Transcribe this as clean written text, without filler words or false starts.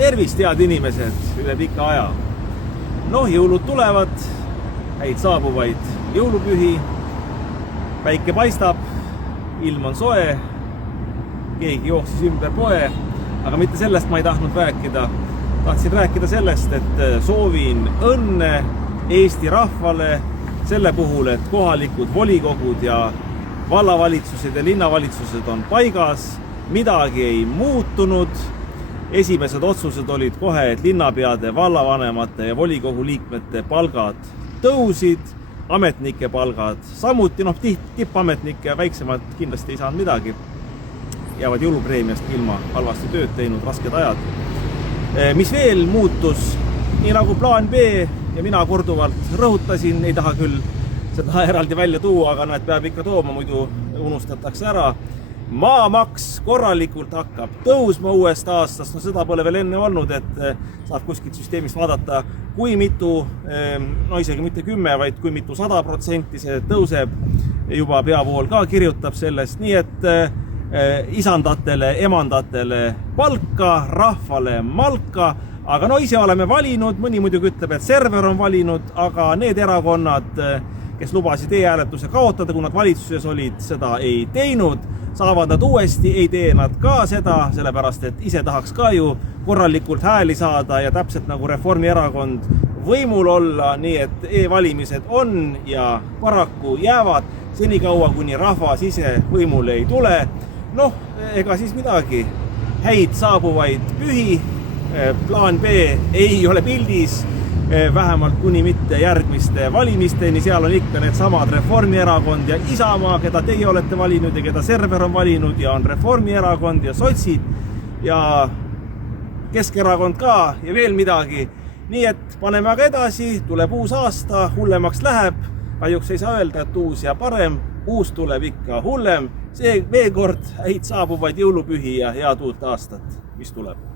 Tervist, head inimesed, üle pika aja. Noh, jõulud tulevad, häid saabuvaid jõulupühi, päike paistab, ilm on soe, keegi jooksis ümber poe, aga mitte sellest ma ei tahtnud rääkida. Tahtsin rääkida sellest, et soovin õnne Eesti rahvale selle puhul, et kohalikud volikogud ja vallavalitsused ja linnavalitsused on paigas, midagi ei muutunud. Esimesed otsused olid kohe, et linnapeade, vallavanemate ja volikogu liikmete palgad tõusid, ametnike palgad samuti, tippametnike ja väiksemad kindlasti ei saanud midagi. Jäävad jõulupreemiast ilma, halvasti tööd teinud, rasked ajad. Mis veel muutus, nii nagu plaan B ja mina korduvalt rõhutasin, ei taha küll seda eraldi välja tuua, aga näed, peab ikka tooma, muidu unustatakse ära. Maamaks korralikult hakkab tõusma uuest aastast, seda pole veel enne olnud, et saab kuskilt süsteemist vaadata, kui mitu, isegi mitte 10, vaid kui mitu 100% see tõuseb, juba peavool ka kirjutab sellest, nii et isandatele, emandatele palka, rahvale malka, aga ise oleme valinud, mõni muidugi ütleb, et server on valinud, aga need erakonnad, kes lubasid e-hääletuse kaotada, kui nad valitsuses olid, seda ei teinud, saavad nad uuesti, ei tee nad ka seda, sellepärast et ise tahaks ka ju korralikult hääli saada ja täpselt nagu Reformierakond võimul olla, nii et e-valimised on ja paraku jäävad senikaua, kuni rahvas ise võimule ei tule. Ega siis midagi, häid saabuvaid pühi, plaan B ei ole pildis, vähemalt kuni mitte järgmiste valimisteni, seal on ikka need samad Reformierakond ja Isamaa, keda teie olete valinud ja keda server on valinud ja on Reformierakond ja sotsid ja Keskerakond ka ja veel midagi. Nii et paneme aga edasi, tuleb uus aasta, hullemaks läheb, kahjuks ei saa öelda, et uus ja parem, uus tuleb ikka hullem, see veel kord häid saabuvaid jõulupühi ja head uut aastat, mis tuleb.